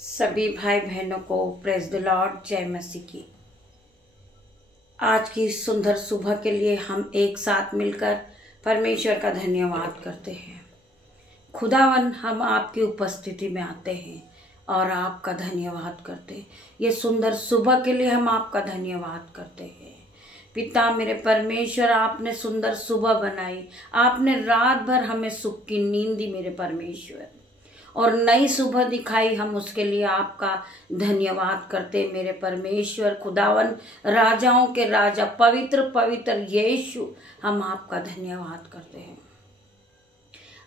सभी भाई बहनों को प्रेज द लॉर्ड, जय मसीह की। आज की सुंदर सुबह के लिए हम एक साथ मिलकर परमेश्वर का धन्यवाद करते हैं। खुदावन, हम आपकी उपस्थिति में आते हैं और आपका धन्यवाद करते हैं। ये सुंदर सुबह के लिए हम आपका धन्यवाद करते हैं। पिता मेरे परमेश्वर, आपने सुंदर सुबह बनाई, आपने रात भर हमें सुख की नींद दी मेरे परमेश्वर, और नई सुबह दिखाई। हम उसके लिए आपका धन्यवाद करते मेरे परमेश्वर। खुदावन, राजाओं के राजा, पवित्र पवित्र यीशु, हम आपका धन्यवाद करते हैं।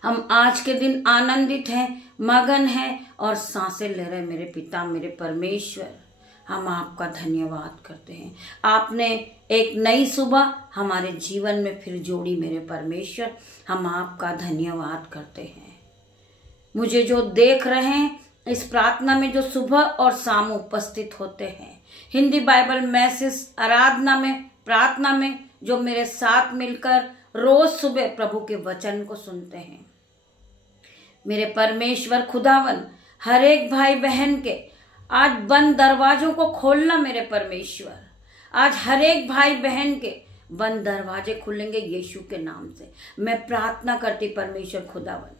हम आज के दिन आनंदित हैं, मगन हैं और सांसें ले रहे मेरे पिता मेरे परमेश्वर। हम आपका धन्यवाद करते हैं। आपने एक नई सुबह हमारे जीवन में फिर जोड़ी मेरे परमेश्वर। हम आपका धन्यवाद करते हैं। मुझे जो देख रहे हैं इस प्रार्थना में, जो सुबह और शाम उपस्थित होते हैं, हिंदी बाइबल मैसेज आराधना में, प्रार्थना में, जो मेरे साथ मिलकर रोज सुबह प्रभु के वचन को सुनते हैं, मेरे परमेश्वर खुदावन, हर एक भाई बहन के आज बंद दरवाजों को खोलना मेरे परमेश्वर। आज हर एक भाई बहन के बंद दरवाजे खुलेंगे यीशु के नाम से। मैं प्रार्थना करती परमेश्वर खुदावन,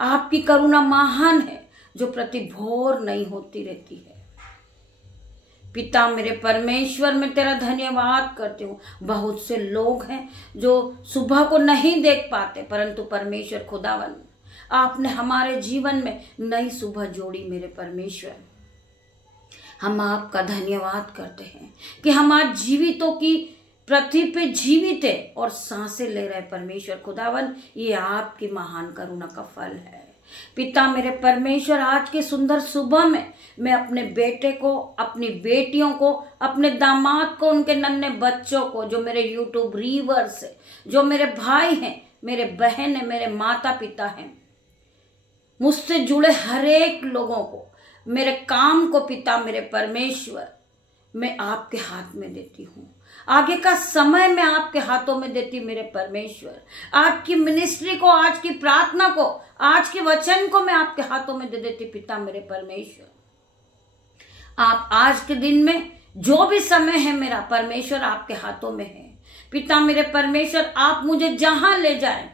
आपकी करुणा महान है जो प्रति भोर नहीं होती रहती है। पिता मेरे परमेश्वर, मैं तेरा धन्यवाद करती हूँ। बहुत से लोग हैं जो सुबह को नहीं देख पाते, परंतु परमेश्वर खुदावन, आपने हमारे जीवन में नई सुबह जोड़ी मेरे परमेश्वर। हम आपका धन्यवाद करते हैं कि हम आज जीवितों की पृथ्वी पे जीवित है और सांसें ले रहे परमेश्वर खुदावन। ये आपकी महान करुणा का फल है। पिता मेरे परमेश्वर, आज की सुंदर सुबह में मैं अपने बेटे को, अपनी बेटियों को, अपने दामाद को, उनके नन्हे बच्चों को, जो मेरे यूट्यूब रीवर्स है, जो मेरे भाई हैं, मेरे बहन है, मेरे माता पिता हैं, मुझसे जुड़े हर एक लोगों को, मेरे काम को पिता मेरे परमेश्वर, मैं आपके हाथ में देती हूँ। आगे का समय मैं आपके हाथों में देती मेरे परमेश्वर। आपकी मिनिस्ट्री को, आज की प्रार्थना को, आज के वचन को मैं आपके हाथों में दे देती पिता मेरे परमेश्वर। आप आज के दिन में जो भी समय है मेरा परमेश्वर आपके हाथों में है। पिता मेरे परमेश्वर, आप मुझे जहां ले जाए,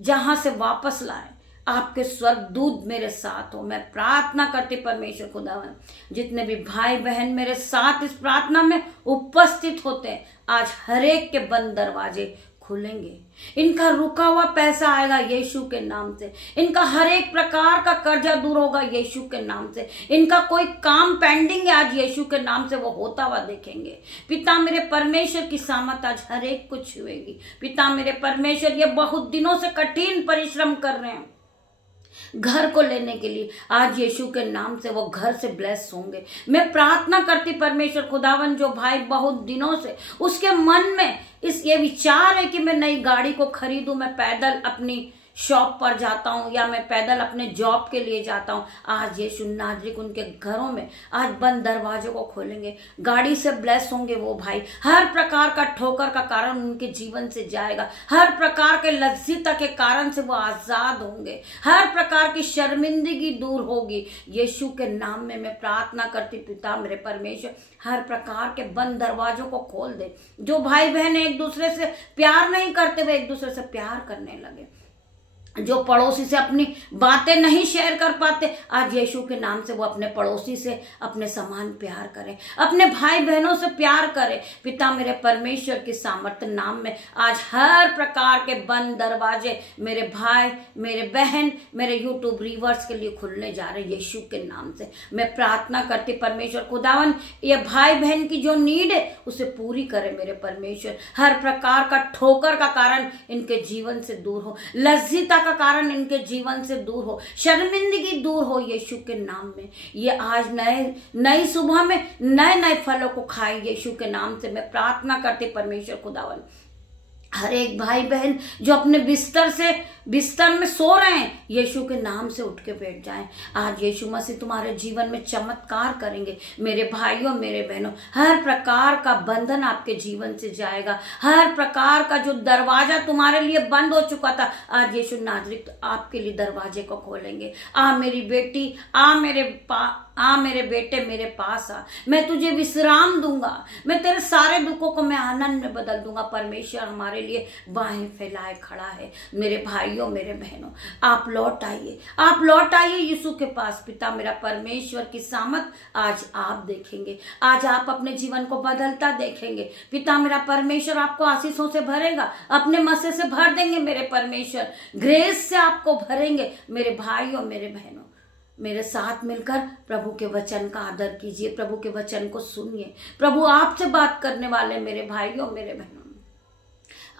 जहां से वापस लाए, आपके स्वर्गदूत मेरे साथ हो। मैं प्रार्थना करती परमेश्वर खुदावन, जितने भी भाई बहन मेरे साथ इस प्रार्थना में उपस्थित होते हैं, आज हर एक के बंद दरवाजे खुलेंगे। इनका रुका हुआ पैसा आएगा यीशु के नाम से। इनका हर एक प्रकार का कर्जा दूर होगा यीशु के नाम से। इनका कोई काम पेंडिंग है, आज यीशु के नाम से वो होता हुआ देखेंगे। पिता मेरे परमेश्वर की सामत आज हर एक को छुएगी। पिता मेरे परमेश्वर, ये बहुत दिनों से कठिन परिश्रम कर रहे हैं घर को लेने के लिए, आज यीशु के नाम से वो घर से ब्लेस होंगे। मैं प्रार्थना करती परमेश्वर खुदावन, जो भाई बहुत दिनों से उसके मन में ये विचार है कि मैं नई गाड़ी को खरीदूं, मैं पैदल अपनी शॉप पर जाता हूं या मैं पैदल अपने जॉब के लिए जाता हूं, आज यीशु नाजरिक उनके घरों में आज बंद दरवाजों को खोलेंगे। गाड़ी से ब्लेस होंगे वो भाई। हर प्रकार का ठोकर का कारण उनके जीवन से जाएगा। हर प्रकार के लज्जिता के कारण से वो आजाद होंगे। हर प्रकार की शर्मिंदगी दूर होगी यीशु के नाम में। मैं प्रार्थना करती पिता मेरे परमेश्वर, हर प्रकार के बंद दरवाजों को खोल दे। जो भाई बहन एक दूसरे से प्यार नहीं करते, वे एक दूसरे से प्यार करने लगे। जो पड़ोसी से अपनी बातें नहीं शेयर कर पाते, आज यीशु के नाम से वो अपने पड़ोसी से अपने समान प्यार करें, अपने भाई बहनों से प्यार करें। पिता मेरे परमेश्वर की सामर्थ्य नाम में आज हर प्रकार के बंद दरवाजे मेरे भाई, मेरे बहन, मेरे यूट्यूब रीवर्स के लिए खुलने जा रहे यीशु के नाम से। मैं प्रार्थना करती परमेश्वर खुदावन, ये भाई बहन की जो नीड है उसे पूरी करे मेरे परमेश्वर। हर प्रकार का ठोकर का कारण इनके जीवन से दूर हो, लज्जिता का कारण इनके जीवन से दूर हो, शर्मिंदगी दूर हो यीशु के नाम में। ये आज नई सुबह में नए नए फलों को खाए यीशु के नाम से। मैं प्रार्थना करती परमेश्वर खुदावन, हर एक भाई बहन जो अपने बिस्तर से बिस्तर में सो रहे हैं, यीशु के नाम से उठ के बैठ जाएं। आज यीशु मसीह तुम्हारे जीवन में चमत्कार करेंगे। मेरे भाइयों मेरे बहनों, हर प्रकार का बंधन आपके जीवन से जाएगा। हर प्रकार का जो दरवाजा तुम्हारे लिए बंद हो चुका था, आज यीशु नाज़री आपके लिए दरवाजे को खोलेंगे। आ मेरी बेटी, आ मेरे बेटे, मेरे पास आ, मैं तुझे विश्राम दूंगा, मैं तेरे सारे दुखों को मैं आनंद में बदल दूंगा। परमेश्वर हमारे लिए बाहें फैलाए खड़ा है। मेरे भाइयों मेरे बहनों, आप लौट आइए, आप लौट आइए यीशु के पास। पिता मेरा परमेश्वर की सामत आज आप देखेंगे, आज आप अपने जीवन को बदलता देखेंगे। पिता मेरा परमेश्वर आपको आशीषों से भरेगा, अपने मसे से भर देंगे। मेरे परमेश्वर ग्रेस से आपको भरेंगे। मेरे भाइयों मेरे बहनों, मेरे साथ मिलकर प्रभु के वचन का आदर कीजिए, प्रभु के वचन को सुनिए। प्रभु आपसे बात करने वाले मेरे भाइयों मेरे बहनों,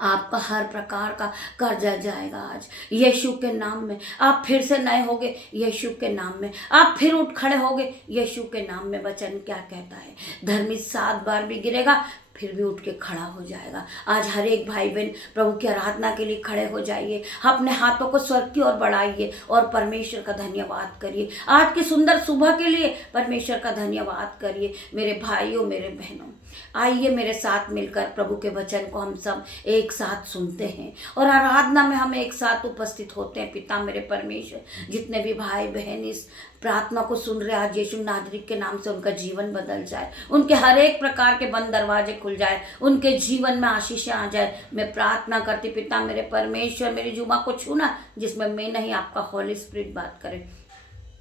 आपका हर प्रकार का कर्जा जाएगा आज यीशु के नाम में। आप फिर से नए होगे यीशु के नाम में, आप फिर उठ खड़े होगे यीशु के नाम में। वचन क्या कहता है? धर्मी 7 बार भी गिरेगा फिर भी उठ के खड़ा हो जाएगा। आज हर एक भाई बहन प्रभु की आराधना के लिए खड़े हो जाइए, अपने हाथों को स्वर्ग की ओर बढ़ाइए और परमेश्वर का धन्यवाद करिए। आज की सुंदर सुबह के लिए परमेश्वर का धन्यवाद करिए। मेरे भाइयों मेरे बहनों, आइए मेरे साथ मिलकर प्रभु के वचन को हम सब एक साथ सुनते हैं और आराधना में हम एक साथ उपस्थित होते हैं। पिता मेरे परमेश्वर, जितने भी भाई बहन इस प्रार्थना को सुन रहे, आज यीशु नाज़री के नाम से उनका जीवन बदल जाए, उनके हर एक प्रकार के बंद दरवाजे खुल जाए, उनके जीवन में आशीषें आ जाए। मैं प्रार्थना करती पिता मेरे परमेश्वर, मेरी जुबान को छूना जिसमें मैं नहीं, आपका होली स्पिरिट बात करे।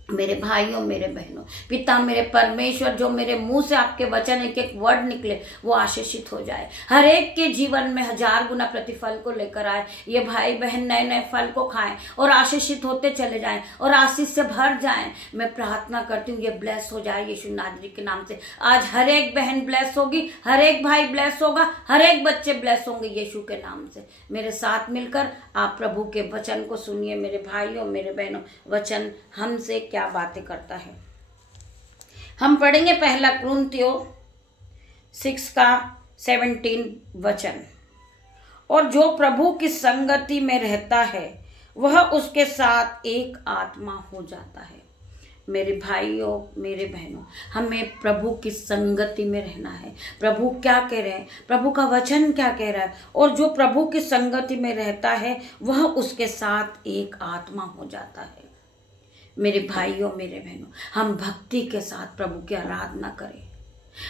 मेरे भाइयों मेरे बहनों, पिता मेरे परमेश्वर, जो मेरे मुंह से आपके वचन एक एक वर्ड निकले वो आशीषित हो जाए, हर एक के जीवन में 1000 गुना प्रतिफल को लेकर आए। ये भाई बहन नए नए फल को खाएं और आशीषित होते चले जाएं और आशीष से भर जाएं। मैं प्रार्थना करती हूँ ये ब्लेस हो जाए यीशु नाज़री के नाम से। आज हर एक बहन ब्लेस होगी, हर एक भाई ब्लेस होगा, हर एक बच्चे ब्लेस होंगे यीशु के नाम से। मेरे साथ मिलकर आप प्रभु के वचन को सुनिए। मेरे भाइयों मेरे बहनों, वचन हमसे क्या बातें करता है। हम पढ़ेंगे पहला कुरिन्थियों 6 का 17 वचन। और जो प्रभु की संगति में रहता है वह उसके साथ एक आत्मा हो जाता है। मेरे भाइयों मेरे बहनों, हमें प्रभु की संगति में रहना है। प्रभु क्या कह रहे हैं, प्रभु का वचन क्या कह रहा है? और जो प्रभु की संगति में रहता है वह उसके साथ एक आत्मा हो जाता है। मेरे भाइयों मेरे बहनों, हम भक्ति के साथ प्रभु की आराधना करें।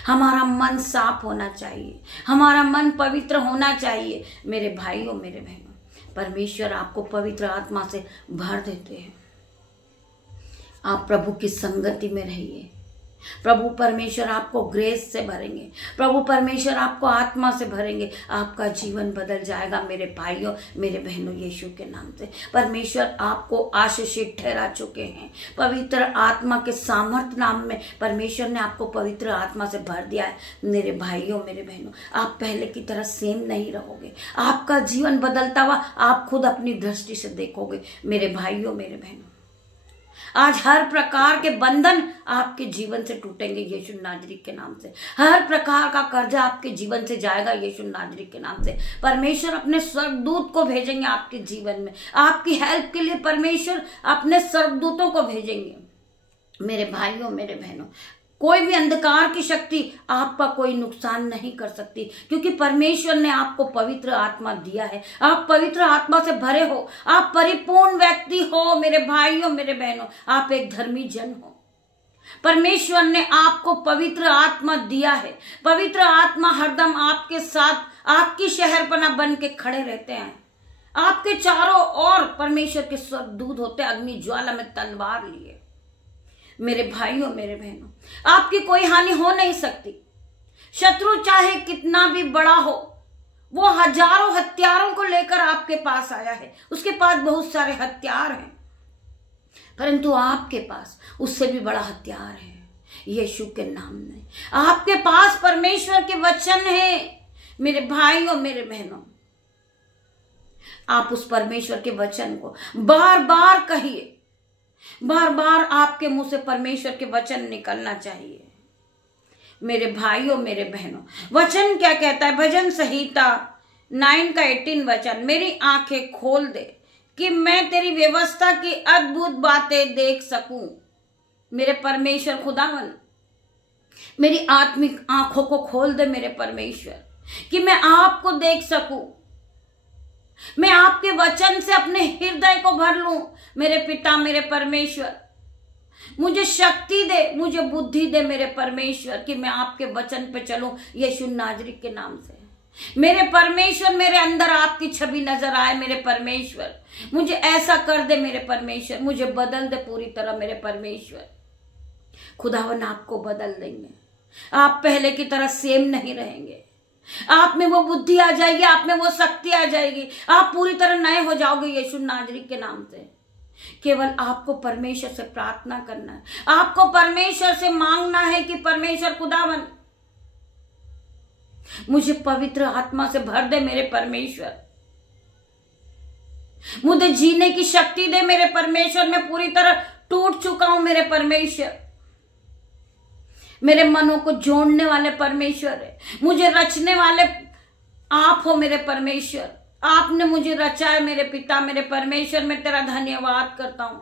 हमारा मन साफ होना चाहिए, हमारा मन पवित्र होना चाहिए। मेरे भाइयों मेरे बहनों, परमेश्वर आपको पवित्र आत्मा से भर देते हैं। आप प्रभु की संगति में रहिए। प्रभु परमेश्वर आपको ग्रेस से भरेंगे, प्रभु परमेश्वर आपको आत्मा से भरेंगे, आपका जीवन बदल जाएगा। मेरे भाइयों मेरे बहनों, यीशु के नाम से परमेश्वर आपको आशीषित ठहरा चुके हैं। पवित्र आत्मा के सामर्थ नाम में परमेश्वर ने आपको पवित्र आत्मा से भर दिया है। मेरे भाइयों मेरे बहनों, आप पहले की तरह सेम नहीं रहोगे, आपका जीवन बदलता हुआ आप खुद अपनी दृष्टि से देखोगे। मेरे भाइयों मेरे बहनों, आज हर प्रकार के बंधन आपके जीवन से टूटेंगे यीशु नाज़री के नाम से। हर प्रकार का कर्जा आपके जीवन से जाएगा यीशु नाज़री के नाम से। परमेश्वर अपने स्वर्गदूत को भेजेंगे आपके जीवन में, आपकी हेल्प के लिए परमेश्वर अपने स्वर्गदूतों को भेजेंगे। मेरे भाइयों मेरे बहनों, कोई भी अंधकार की शक्ति आपका कोई नुकसान नहीं कर सकती, क्योंकि परमेश्वर ने आपको पवित्र आत्मा दिया है। आप पवित्र आत्मा से भरे हो, आप परिपूर्ण व्यक्ति हो। मेरे भाइयों मेरे बहनों, आप एक धर्मी जन हो। परमेश्वर ने आपको पवित्र आत्मा दिया है। पवित्र आत्मा हरदम आपके साथ आपकी शहरपना बन के खड़े रहते हैं। आपके चारों ओर परमेश्वर के स्वर्गदूत होते, अग्नि ज्वाला में तलवार लिए। मेरे भाइयों मेरे बहनों, आपकी कोई हानि हो नहीं सकती। शत्रु चाहे कितना भी बड़ा हो, वो हजारों हथियारों को लेकर आपके पास आया है, उसके पास बहुत सारे हथियार हैं, परंतु आपके पास उससे भी बड़ा हथियार है यीशु के नाम में। आपके पास परमेश्वर के वचन है। मेरे भाइयों मेरे बहनों, आप उस परमेश्वर के वचन को बार बार कहिए। बार बार आपके मुंह से परमेश्वर के वचन निकलना चाहिए। मेरे भाइयों मेरे बहनों, वचन क्या कहता है? भजन संहिता 9 का 18 वचन, मेरी आंखें खोल दे कि मैं तेरी व्यवस्था की अद्भुत बातें देख सकूं। मेरे परमेश्वर खुदावन, मेरी आत्मिक आंखों को खोल दे मेरे परमेश्वर, कि मैं आपको देख सकूं, मैं आपके वचन से अपने हृदय को भर लूं। मेरे पिता, मेरे परमेश्वर, मुझे शक्ति दे, मुझे बुद्धि दे मेरे परमेश्वर, कि मैं आपके वचन पे चलूं यीशु नाजरी के नाम से। मेरे परमेश्वर, मेरे अंदर आपकी छवि नजर आए मेरे परमेश्वर, मुझे ऐसा कर दे मेरे परमेश्वर, मुझे बदल दे पूरी तरह मेरे परमेश्वर। खुदावन आपको बदल देंगे, आप पहले की तरह सेम नहीं रहेंगे, आप में वो बुद्धि आ जाएगी, आप में वो शक्ति आ जाएगी, आप पूरी तरह नए हो जाओगे यीशु नाजरी के नाम से। केवल आपको परमेश्वर से प्रार्थना करना है, आपको परमेश्वर से मांगना है कि परमेश्वर खुदावन मुझे पवित्र आत्मा से भर दे मेरे परमेश्वर, मुझे जीने की शक्ति दे मेरे परमेश्वर। मैं पूरी तरह टूट चुका हूं मेरे परमेश्वर, मेरे मनों को जोड़ने वाले परमेश्वर है, मुझे रचने वाले आप हो मेरे परमेश्वर, आपने मुझे रचा है मेरे पिता, मेरे परमेश्वर। मैं तेरा धन्यवाद करता हूं।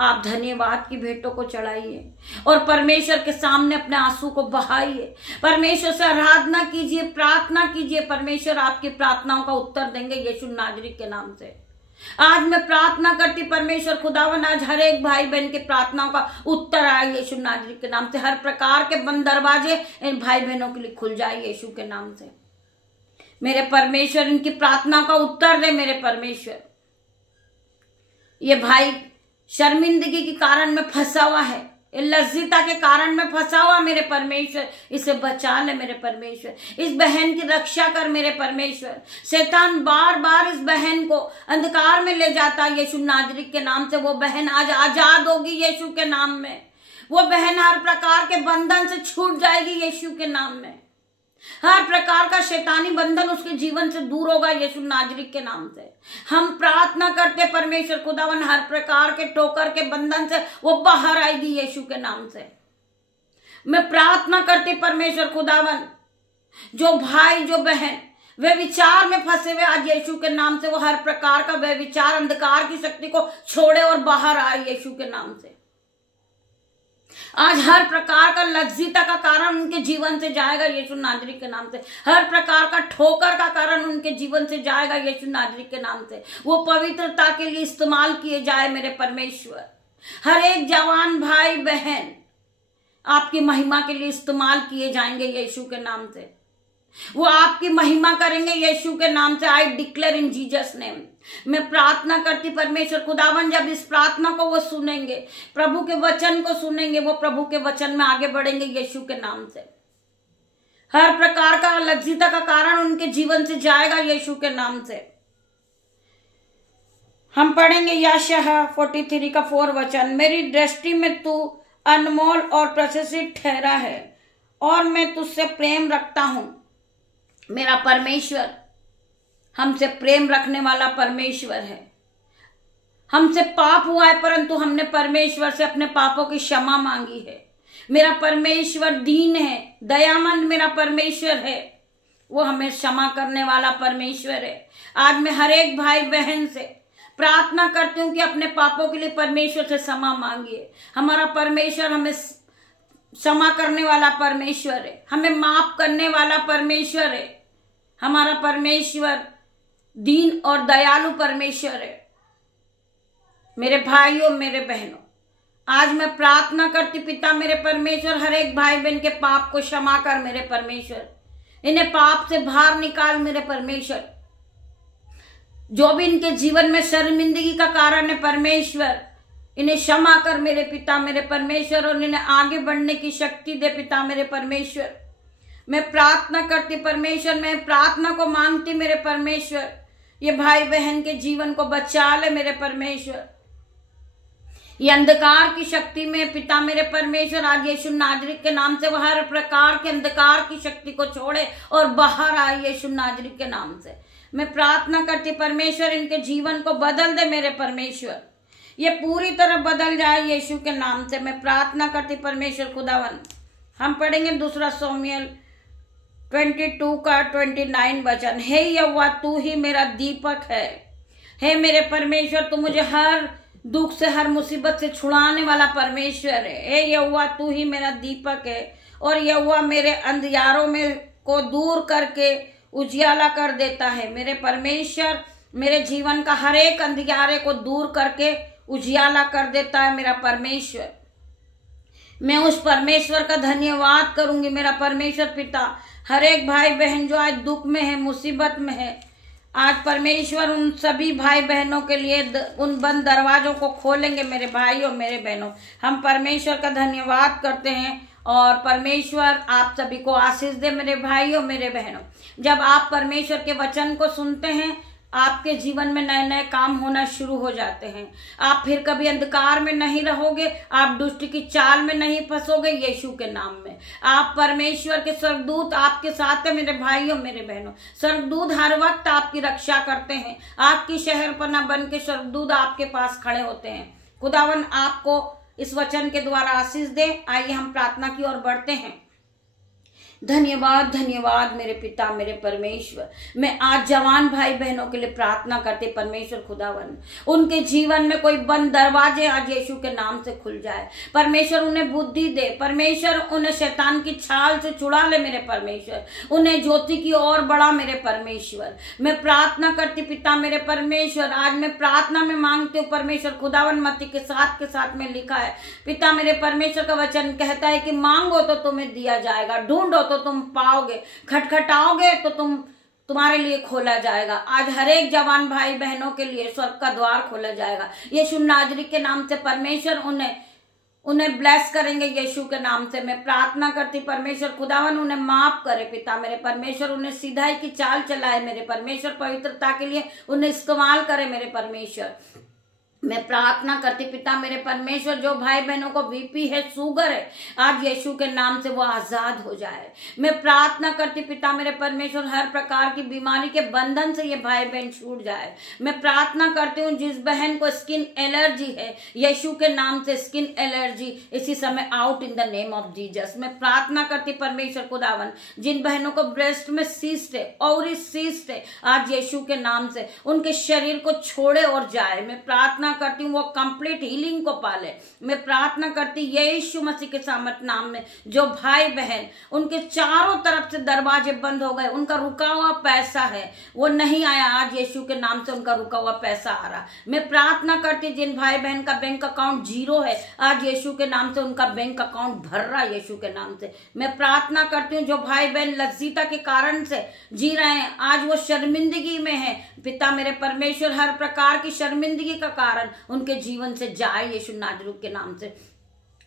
आप धन्यवाद की भेंटों को चढ़ाइए और परमेश्वर के सामने अपने आंसू को बहाइए, परमेश्वर से आराधना कीजिए, प्रार्थना कीजिए। परमेश्वर आपकी प्रार्थनाओं का उत्तर देंगे यीशु नाजरी के नाम से। आज मैं प्रार्थना करती परमेश्वर खुदावन, आज हर एक भाई बहन की प्रार्थनाओं का उत्तर आए यीशु नाजरी के नाम से। हर प्रकार के बंद दरवाजे इन भाई बहनों के लिए खुल जाए यीशु के नाम से। मेरे परमेश्वर इनकी प्रार्थना का उत्तर दे मेरे परमेश्वर। ये भाई शर्मिंदगी के कारण में फंसा हुआ है, लज्जिता के कारण में फंसा हुआ मेरे परमेश्वर, इसे बचा ले मेरे परमेश्वर। इस बहन की रक्षा कर मेरे परमेश्वर। शैतान बार बार इस बहन को अंधकार में ले जाता यीशु नाजरी के नाम से। वो बहन आज आजाद होगी यीशु के नाम में। वो बहन हर प्रकार के बंधन से छूट जाएगी यीशु के नाम में। हर प्रकार का शैतानी बंधन उसके जीवन से दूर होगा यीशु नाजरी के नाम से। हम प्रार्थना करते परमेश्वर खुदावन, हर प्रकार के ठोकर के बंधन से वो बाहर आएगी यीशु के नाम से। मैं प्रार्थना करती परमेश्वर खुदावन, जो भाई जो बहन वे विचार में फंसे हुए आज यीशु के नाम से, वो हर प्रकार का वे विचार अंधकार की शक्ति को छोड़े और बाहर आए यीशु के नाम से। आज हर प्रकार का लज्जिता का कारण उनके जीवन से जाएगा यीशु नाजरी के नाम से। हर प्रकार का ठोकर का कारण उनके जीवन से जाएगा यीशु नाजरी के नाम से। वो पवित्रता के लिए इस्तेमाल किए जाए मेरे परमेश्वर। हर एक जवान भाई बहन आपकी महिमा के लिए इस्तेमाल किए जाएंगे यीशु के नाम से। वो आपकी महिमा करेंगे यीशु के नाम से। I declare in Jesus name. मैं प्रार्थना करती परमेश्वर खुदावन, जब इस प्रार्थना को वो सुनेंगे, प्रभु के वचन को सुनेंगे, वो प्रभु के वचन में आगे बढ़ेंगे यीशु के नाम से। हर प्रकार का लज्जिता का कारण उनके जीवन से जाएगा यीशु के नाम से। हम पढ़ेंगे यशायाह 43 का 4 वचन। मेरी दृष्टि में तू अनमोल और प्रशंसित ठहरा है और मैं तुझसे प्रेम रखता हूं। मेरा परमेश्वर हमसे प्रेम रखने वाला परमेश्वर है। हमसे पाप हुआ है परंतु हमने परमेश्वर से अपने पापों की क्षमा मांगी है। मेरा परमेश्वर दीन है, दयामंद मेरा परमेश्वर है, वो हमें क्षमा करने वाला परमेश्वर है। आज मैं हर एक भाई बहन से प्रार्थना करती हूँ कि अपने पापों के लिए परमेश्वर से क्षमा मांगिए। हमारा परमेश्वर हमें क्षमा करने वाला परमेश्वर है, हमें माफ करने वाला परमेश्वर है। हमारा परमेश्वर दीन और दयालु परमेश्वर है। मेरे भाइयों मेरे बहनों, आज मैं प्रार्थना करती पिता मेरे परमेश्वर, हर एक भाई बहन के पाप को क्षमा कर मेरे परमेश्वर। इन्हें पाप से बाहर निकाल मेरे परमेश्वर। जो भी इनके जीवन में शर्मिंदगी का कारण है परमेश्वर, इन्हें क्षमा कर मेरे पिता मेरे परमेश्वर, और इन्हें आगे बढ़ने की शक्ति दे पिता मेरे परमेश्वर। मैं प्रार्थना करती परमेश्वर, मैं प्रार्थना को मांगती मेरे परमेश्वर, ये भाई बहन के जीवन को बचा ले मेरे परमेश्वर। ये अंधकार की शक्ति में पिता मेरे परमेश्वर, आज यीशु नाजरी के नाम से वो हर प्रकार के अंधकार की शक्ति को छोड़े और बाहर आए यीशु नाजरी के नाम से। मैं प्रार्थना करती परमेश्वर, इनके जीवन को बदल दे मेरे परमेश्वर, ये पूरी तरह बदल जाए यीशु के नाम से। मैं प्रार्थना करती परमेश्वर खुदावन। हम पढ़ेंगे 2 शमूएल 22 का 29 वचन। हे यहोवा, तू ही मेरा दीपक है, हे मेरे परमेश्वर, तू मुझे हर दुख से, हर मुसीबत से छुड़ाने वाला परमेश्वर है। हे यहोवा, तू ही मेरा दीपक है, और यहोवा मेरे अंधियारों में को दूर करके उजियाला कर देता है। मेरे परमेश्वर मेरे जीवन का हर एक अंधियारे को दूर करके उजियाला कर देता है। मेरा परमेश्वर, मैं उस परमेश्वर का धन्यवाद करूंगी। मेरा परमेश्वर पिता, हर एक भाई बहन जो आज दुख में है, मुसीबत में है, आज परमेश्वर उन सभी भाई बहनों के लिए उन बंद दरवाजों को खोलेंगे। मेरे भाइयों, मेरे बहनों, हम परमेश्वर का धन्यवाद करते हैं, और परमेश्वर आप सभी को आशीष दे। मेरे भाइयों, मेरे बहनों, जब आप परमेश्वर के वचन को सुनते हैं, आपके जीवन में नए नए काम होना शुरू हो जाते हैं। आप फिर कभी अंधकार में नहीं रहोगे, आप दुष्ट की चाल में नहीं फंसोगे। यीशु के नाम में आप, परमेश्वर के स्वर्गदूत आपके साथ है। मेरे भाइयों, मेरे बहनों, स्वर्गदूत हर वक्त आपकी रक्षा करते हैं। आपकी शहरपना बन के स्वर्गदूत आपके पास खड़े होते हैं। खुदावन आपको इस वचन के द्वारा आशीष दे। आइए हम प्रार्थना की ओर बढ़ते हैं। धन्यवाद, धन्यवाद मेरे पिता, मेरे परमेश्वर। मैं आज जवान भाई बहनों के लिए प्रार्थना करते परमेश्वर खुदावन, उनके जीवन में कोई बंद दरवाजे आज यीशु के नाम से खुल जाए। परमेश्वर उन्हें बुद्धि दे, परमेश्वर उन्हें शैतान की छाल से छुड़ा ले। मेरे परमेश्वर उन्हें ज्योति की ओर बढ़ा। मेरे परमेश्वर मैं प्रार्थना करती पिता मेरे परमेश्वर, आज मैं प्रार्थना में मांगती हूँ परमेश्वर खुदावन, मत्ती के साथ में लिखा है पिता मेरे परमेश्वर का वचन कहता है कि मांगो तो तुम्हें दिया जाएगा, ढूंढो तो तुम पाओगे, खटखटाओगे तो तुम्हारे लिए खोला जाएगा। आज हर एक जवान भाई बहनों के लिए स्वर्ग का द्वार खोला जाएगा। यीशु नाजरी के नाम से परमेश्वर उन्हें ब्लेस करेंगे। यीशु के नाम से मैं प्रार्थना करती परमेश्वर खुदावन उन्हें माफ करे। पिता मेरे परमेश्वर उन्हें सीधाई की चाल चलाए। मेरे परमेश्वर पवित्रता के लिए उन्हें इस्तेमाल करे। मेरे परमेश्वर मैं प्रार्थना करती पिता मेरे परमेश्वर, जो भाई बहनों को बीपी है, शुगर है, आज यीशु के नाम से वो आजाद हो जाए। मैं प्रार्थना करती पिता मेरे परमेश्वर, हर प्रकार की बीमारी के बंधन से ये भाई बहन छूट जाए। मैं प्रार्थना करती हूँ जिस बहन को स्किन एलर्जी है, यीशु के नाम से स्किन एलर्जी इसी समय out in the name of Jesus. मैं प्रार्थना करती परमेश्वर खुदावन, जिन बहनों को ब्रेस्ट में सिस्ट है, ओवरी सिस्ट है, आज यीशु के नाम से उनके शरीर को छोड़े और जाए। मैं प्रार्थना करती हूँ वो कंप्लीट हीलिंग को पाले। मैं प्रार्थना करती यीशु मसीह के सामर्थ नाम में, जो भाई बहन उनके चारों तरफ से दरवाजे बंद हो गए, उनका रुका हुआ पैसा है वो नहीं आया, आज यीशु के नाम से उनका रुका हुआ पैसा आ रहा। मैं प्रार्थना करती जिन भाई बहन का बैंक अकाउंट जीरो है, आज यीशु के नाम से उनका बैंक अकाउंट भर रहा है। यीशु के नाम से मैं प्रार्थना करती हूँ जो भाई बहन लज्जिता के कारण से जी रहे हैं, आज वो शर्मिंदगी में है, पिता मेरे परमेश्वर हर प्रकार की शर्मिंदगी का कारण उनके जीवन से जाए यीशु नाजरी के नाम से।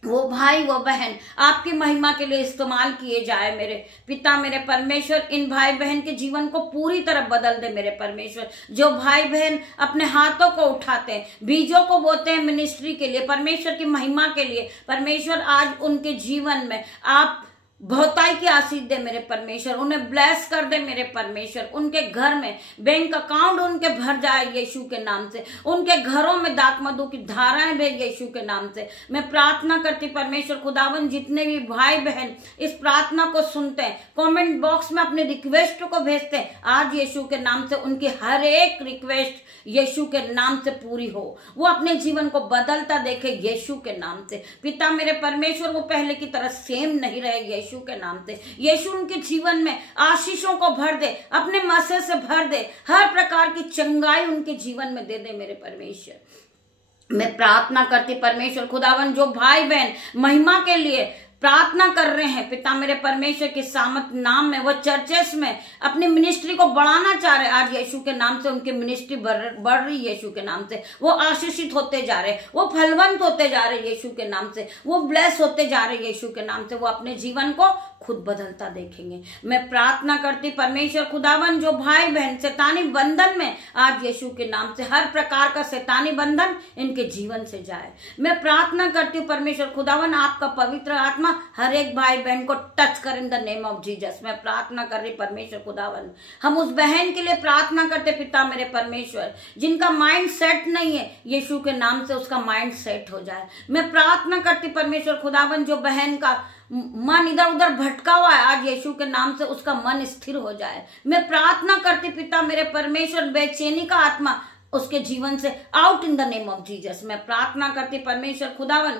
वो भाई वो बहन आपकी महिमा के लिए इस्तेमाल किए जाए। मेरे पिता मेरे परमेश्वर इन भाई बहन के जीवन को पूरी तरह बदल दे। मेरे परमेश्वर जो भाई बहन अपने हाथों को उठाते हैं, बीजों को बोते हैं मिनिस्ट्री के लिए, परमेश्वर की महिमा के लिए, परमेश्वर आज उनके जीवन में आप बहुताई की आशीष दे। मेरे परमेश्वर उन्हें ब्लेस कर दे। मेरे परमेश्वर उनके घर में बैंक अकाउंट उनके भर जाए यीशु के नाम से, उनके घरों में दाख मधु की धाराएं भेज यीशु के नाम से। मैं प्रार्थना करती परमेश्वर खुदावन, जितने भी भाई बहन इस प्रार्थना को सुनते हैं, कमेंट बॉक्स में अपने रिक्वेस्ट को भेजते हैं, आज यीशु के नाम से उनकी हर एक रिक्वेस्ट यीशु के नाम से पूरी हो, वो अपने जीवन को बदलता देखे यीशु के नाम से। पिता मेरे परमेश्वर वो पहले की तरह सेम नहीं रहे यीशु के नाम से। यीशु उनके जीवन में आशीषों को भर दे, अपने मसे से भर दे, हर प्रकार की चंगाई उनके जीवन में दे दे। मेरे परमेश्वर मैं प्रार्थना करती परमेश्वर खुदावन, जो भाई बहन महिमा के लिए प्रार्थना कर रहे हैं, पिता मेरे परमेश्वर के सामर्थ नाम में वो चर्चेस में अपनी मिनिस्ट्री को बढ़ाना चाह रहे, आज यीशु के नाम से उनकी मिनिस्ट्री बढ़ रही यीशु के नाम से। वो आशीषित होते जा रहे, वो फलवंत होते जा रहे यीशु के नाम से, वो ब्लेस होते जा रहे यीशु के नाम से। वो अपने जीवन को खुद बदलता देखेंगे। मैं प्रार्थना करती परमेश्वर खुदावन, जो भाई बहन शैतानी बंधन में, आज यीशु के नाम से हर प्रकार का शैतानी बंधन इनके जीवन से जाए। मैं प्रार्थना करती हूँ परमेश्वर खुदावन, आपका पवित्र आत्मा हर एक भाई बहन को टच कर in the name of Jesus. मैं प्रार्थना कर रही परमेश्वर खुदावन, हम उस बहन के लिए प्रार्थना करते पिता मेरे परमेश्वर, जिनका माइंड सेट नहीं है, यीशु के नाम से उसका माइंड सेट हो जाए। मैं प्रार्थना करती परमेश्वर खुदावन, जो बहन का मन इधर उधर भटका हुआ है, आज यीशु के नाम से उसका मन स्थिर हो जाए। मैं प्रार्थना करती पिता मेरे परमेश्वर, बेचैनी का आत्मा उसके जीवन से out in the name of Jesus. मैं प्रार्थना करती परमेश्वर खुदावन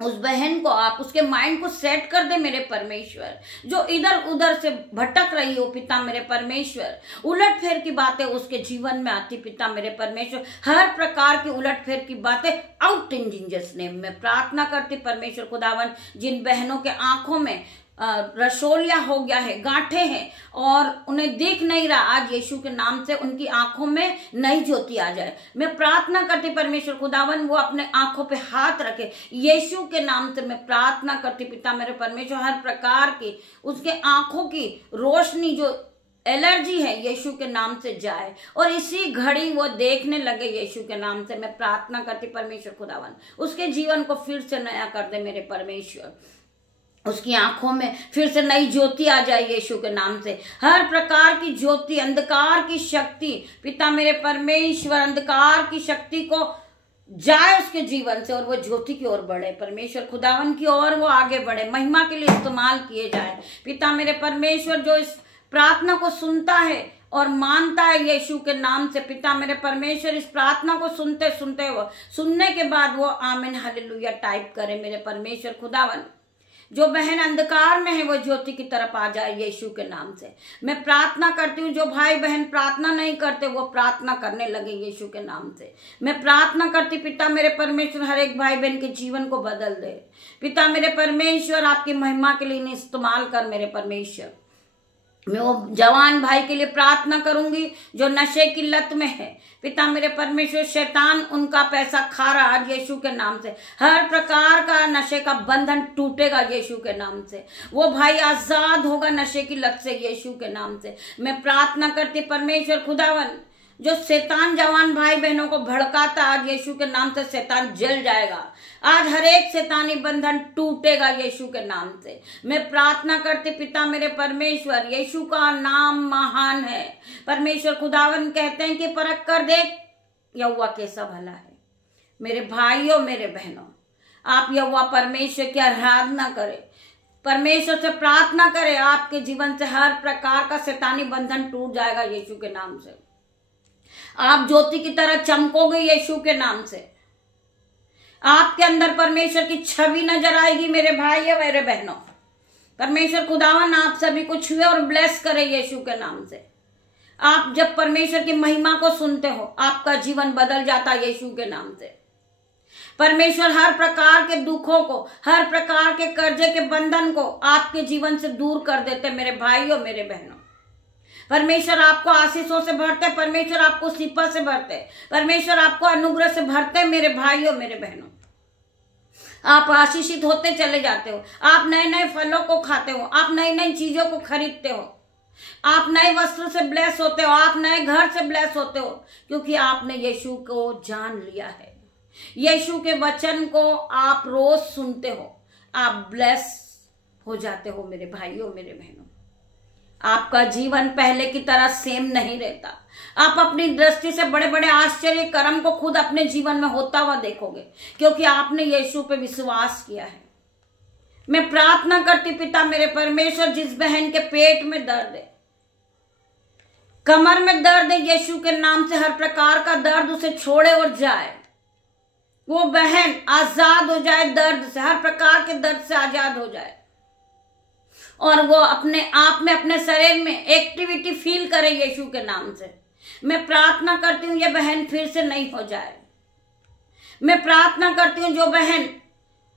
उस बहन को आप उसके माइंड को सेट कर दे मेरे परमेश्वर, जो इधर उधर से भटक रही हो पिता मेरे परमेश्वर, उलट फेर की बातें उसके जीवन में आती पिता मेरे परमेश्वर, हर प्रकार की उलट फेर की बातें आउट इन जीसस नेम। मैं प्रार्थना करती परमेश्वर खुदावन जिन बहनों के आंखों में रसोलिया हो गया है, गांठे हैं और उन्हें दिख नहीं रहा, आज यीशु के नाम से उनकी आंखों में नई ज्योति आ जाए। मैं प्रार्थना करती परमेश्वर खुदावन वो अपने आंखों पे हाथ रखे यीशु के नाम से। मैं प्रार्थना करती पिता मेरे परमेश्वर हर प्रकार की उसके आंखों की रोशनी जो एलर्जी है यीशु के नाम से जाए और इसी घड़ी वो देखने लगे यीशु के नाम से। मैं प्रार्थना करती परमेश्वर खुदावन उसके जीवन को फिर से नया कर दे मेरे परमेश्वर, उसकी आंखों में फिर से नई ज्योति आ जाए यीशु के नाम से। हर प्रकार की ज्योति, अंधकार की शक्ति पिता मेरे परमेश्वर, अंधकार की शक्ति को जाए उसके जीवन से और वो ज्योति की ओर बढ़े परमेश्वर खुदावन की ओर वो आगे बढ़े, महिमा के लिए इस्तेमाल किए जाए पिता मेरे परमेश्वर। जो इस प्रार्थना को सुनता है और मानता है यीशु के नाम से पिता मेरे परमेश्वर, इस प्रार्थना को सुनते सुनते वो सुनने के बाद वो आमीन हालेलुया टाइप करे मेरे परमेश्वर खुदावन। जो बहन अंधकार में है वो ज्योति की तरफ आ जाए यीशु के नाम से। मैं प्रार्थना करती हूँ जो भाई बहन प्रार्थना नहीं करते वो प्रार्थना करने लगे यीशु के नाम से। मैं प्रार्थना करती पिता मेरे परमेश्वर हर एक भाई बहन के जीवन को बदल दे पिता मेरे परमेश्वर, आपकी महिमा के लिए इन्हें इस्तेमाल कर मेरे परमेश्वर। मैं वो जवान भाई के लिए प्रार्थना करूंगी जो नशे की लत में है पिता मेरे परमेश्वर, शैतान उनका पैसा खा रहा आज यीशु के नाम से, हर प्रकार का नशे का बंधन टूटेगा यीशु के नाम से, वो भाई आजाद होगा नशे की लत से यीशु के नाम से। मैं प्रार्थना करती परमेश्वर खुदावन जो शैतान जवान भाई बहनों को भड़काता आज यीशु के नाम से शैतान जल जाएगा, आज हर एक शैतानी बंधन टूटेगा यीशु के नाम से। मैं प्रार्थना करती पिता मेरे परमेश्वर, यीशु का नाम महान है परमेश्वर खुदावन, कहते हैं कि परख कर देख यहोवा कैसा भला है। मेरे भाइयों मेरे बहनों, आप यहोवा परमेश्वर की आराधना करें, परमेश्वर से प्रार्थना करें, आपके जीवन से हर प्रकार का शैतानी बंधन टूट जाएगा यीशु के नाम से। आप ज्योति की तरह चमकोगे यीशु के नाम से, आपके अंदर परमेश्वर की छवि नजर आएगी मेरे भाई या मेरे बहनों। परमेश्वर खुदावन आप सभी को छुए और ब्लेस करे यीशु के नाम से। आप जब परमेश्वर की महिमा को सुनते हो आपका जीवन बदल जाता है यीशु के नाम से। परमेश्वर हर प्रकार के दुखों को, हर प्रकार के कर्जे के बंधन को आपके जीवन से दूर कर देते मेरे भाइयों मेरे बहनों। परमेश्वर आपको आशीषों से भरते, परमेश्वर आपको सिपा से भरते, परमेश्वर आपको अनुग्रह से भरते मेरे भाइयों मेरे बहनों। आप आशीषित होते चले जाते हो, आप नए नए फलों को खाते हो, आप नई नई चीजों को खरीदते हो, आप नए वस्त्र से ब्लेस होते हो, आप नए घर से ब्लेस होते हो, क्योंकि आपने यीशु को जान लिया है। यीशु के वचन को आप रोज सुनते हो, आप ब्लेस हो जाते हो मेरे भाइयों मेरे बहनों। आपका जीवन पहले की तरह सेम नहीं रहता। आप अपनी दृष्टि से बड़े बड़े आश्चर्य कर्म को खुद अपने जीवन में होता हुआ देखोगे, क्योंकि आपने यीशु पे विश्वास किया है। मैं प्रार्थना करती पिता मेरे परमेश्वर, जिस बहन के पेट में दर्द है, कमर में दर्द है, यीशु के नाम से हर प्रकार का दर्द उसे छोड़े और जाए, वो बहन आजाद हो जाए दर्द से, हर प्रकार के दर्द से आजाद हो जाए और वो अपने आप में अपने शरीर में एक्टिविटी फील करे यीशु के नाम से। मैं प्रार्थना करती हूँ ये बहन फिर से नहीं हो जाए। मैं प्रार्थना करती हूँ जो बहन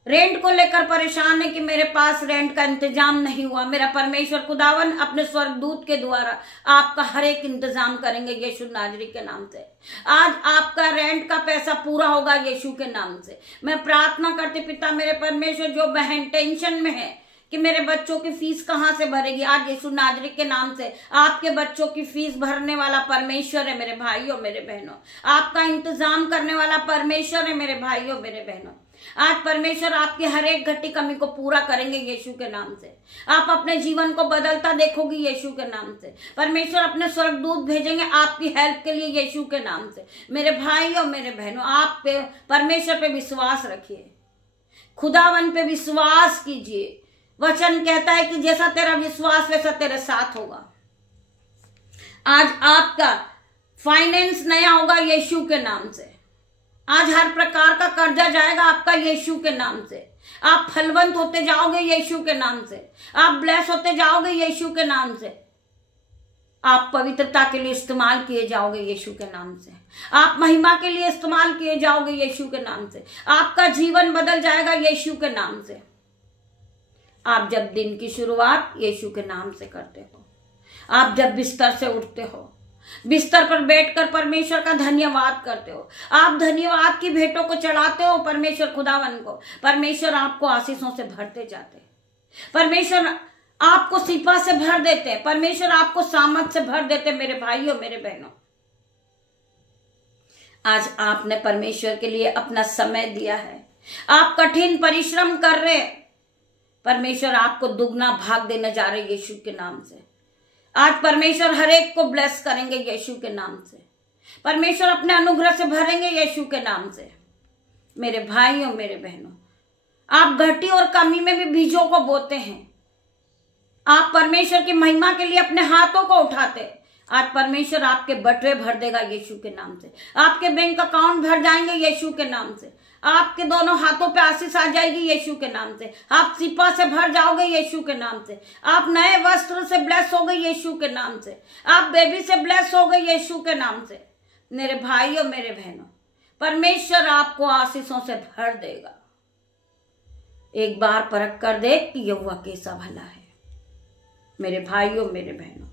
रेंट को लेकर परेशान है कि मेरे पास रेंट का इंतजाम नहीं हुआ, मेरा परमेश्वर खुदावन अपने स्वर्गदूत के द्वारा आपका हर एक इंतजाम करेंगे यीशु नाजरी के नाम से। आज आपका रेंट का पैसा पूरा होगा यीशु के नाम से। मैं प्रार्थना करती पिता मेरे परमेश्वर, जो बहन टेंशन में है कि मेरे बच्चों की फीस कहाँ से भरेगी, आज यीशु नाजरी के नाम से आपके बच्चों की फीस भरने वाला परमेश्वर है मेरे भाइयों मेरे बहनों। आपका इंतजाम करने वाला परमेश्वर है मेरे भाइयों मेरे बहनों। आज परमेश्वर आपकी हर एक घटी कमी को पूरा करेंगे यीशु के नाम से। आप अपने जीवन को बदलता देखोगी यीशु के नाम से। परमेश्वर अपने स्वर्गदूत भेजेंगे आपकी हेल्प के लिए यीशु के नाम से। मेरे भाइयों मेरे बहनों, आप पे परमेश्वर पे विश्वास रखिए, खुदावन पे विश्वास कीजिए। वचन कहता है कि जैसा तेरा विश्वास वैसा तेरे साथ होगा। आज आपका फाइनेंस नया होगा यीशु के नाम से। आज हर प्रकार का कर्जा जाएगा आपका यीशु के नाम से। आप फलवंत होते जाओगे यीशु के नाम से। आप ब्लेस होते जाओगे यीशु के नाम से। आप पवित्रता के लिए इस्तेमाल किए जाओगे यीशु के नाम से। आप महिमा के लिए इस्तेमाल किए जाओगे यीशु के नाम से। आपका जीवन बदल जाएगा यीशु के नाम से। आप जब दिन की शुरुआत यीशु के नाम से करते हो, आप जब बिस्तर से उठते हो, बिस्तर पर बैठकर परमेश्वर का धन्यवाद करते हो, आप धन्यवाद की भेंटों को चढ़ाते हो परमेश्वर खुदावन को, परमेश्वर आपको आशीषों से भरते जाते। परमेश्वर आपको सिपा से भर देते हैं। परमेश्वर आपको सामर्थ से भर देते। मेरे भाइयों, मेरे बहनों, आज आपने परमेश्वर के लिए अपना समय दिया है। आप कठिन परिश्रम कर रहे हैं। परमेश्वर आपको दुगना भाग देने जा रहे यीशु के नाम से। आज परमेश्वर हर एक को ब्लेस करेंगे यीशु के नाम से। परमेश्वर अपने अनुग्रह से भरेंगे यीशु के नाम से। मेरे भाइयों, मेरे बहनों, आप घटी और कमी में भी बीजों को बोते हैं। आप परमेश्वर की महिमा के लिए अपने हाथों को उठाते। आज परमेश्वर आपके बटुए भर देगा यीशु के नाम से। आपके बैंक अकाउंट भर जाएंगे यीशु के नाम से। आपके दोनों हाथों पे आशीष आ जाएगी यीशु के नाम से। आप सिपा से भर जाओगे यीशु के नाम से। आप नए वस्त्र से ब्लेस हो गए यीशु के नाम से। आप बेबी से ब्लेस हो गए यीशु के नाम से। मेरे भाइयों, मेरे बहनों, परमेश्वर आपको आशीषों से भर देगा। एक बार परख कर देख कि यहोवा कैसा भला है। मेरे भाइयों, मेरे बहनों,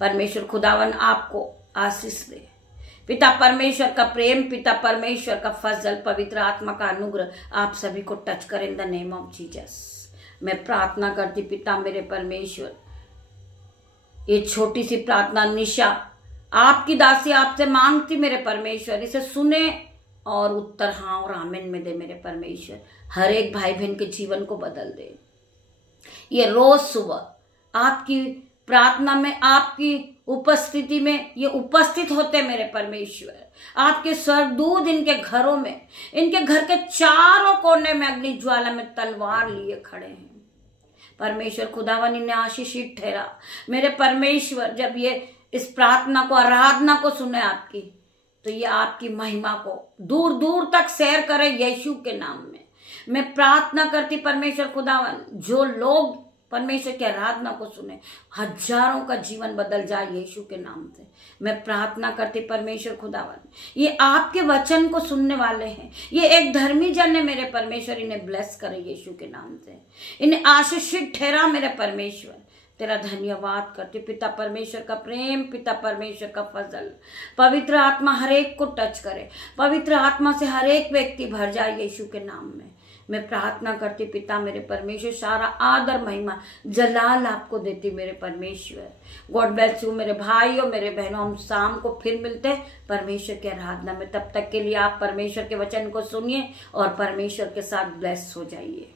परमेश्वर खुदावन आपको आशीष दे। पिता परमेश्वर का प्रेम, पिता परमेश्वर का फजल, पवित्र आत्मा का अनुग्रह आप सभी को टच करे in the name of Jesus. मैं प्रार्थना करती पिता मेरे परमेश्वर, ये छोटी सी प्रार्थना निशा आपकी दासी आपसे मांगती मेरे परमेश्वर, इसे सुने और उत्तर हाँ और आमीन में दे मेरे परमेश्वर। हर एक भाई बहन के जीवन को बदल दे। ये रोज सुबह आपकी प्रार्थना में, आपकी उपस्थिति में ये उपस्थित होते मेरे परमेश्वर। आपके स्वर्गदूत इनके घरों में, इनके घर के चारों कोने में अग्नि ज्वाला में तलवार लिए खड़े हैं। परमेश्वर खुदावन इन्हें आशीषित ठहरा मेरे परमेश्वर। जब ये इस प्रार्थना को, आराधना को सुने आपकी, तो ये आपकी महिमा को दूर दूर तक शेयर करे यीशु के नाम में। मैं प्रार्थना करती परमेश्वर खुदावन, जो लोग परमेश्वर की आराधना को सुने, हजारों का जीवन बदल जाए यीशु के नाम से। मैं प्रार्थना करती परमेश्वर खुदावन, ये आपके वचन को सुनने वाले हैं, ये एक धर्मी जन है मेरे परमेश्वर, इन्हें ब्लेस करे यीशु के नाम से। इन्हें आशीषित ठहरा मेरे परमेश्वर। तेरा धन्यवाद करती पिता परमेश्वर का प्रेम, पिता परमेश्वर का फजल, पवित्र आत्मा हर एक को टच करे। पवित्र आत्मा से हर एक व्यक्ति भर जाए यीशु के नाम में। मैं प्रार्थना करती पिता मेरे परमेश्वर, सारा आदर महिमा जलाल आपको देती मेरे परमेश्वर। गॉड ब्लेस यू मेरे भाइयों, मेरे बहनों। हम शाम को फिर मिलते हैं परमेश्वर की आराधना में। तब तक के लिए आप परमेश्वर के वचन को सुनिए और परमेश्वर के साथ ब्लेस हो जाइए।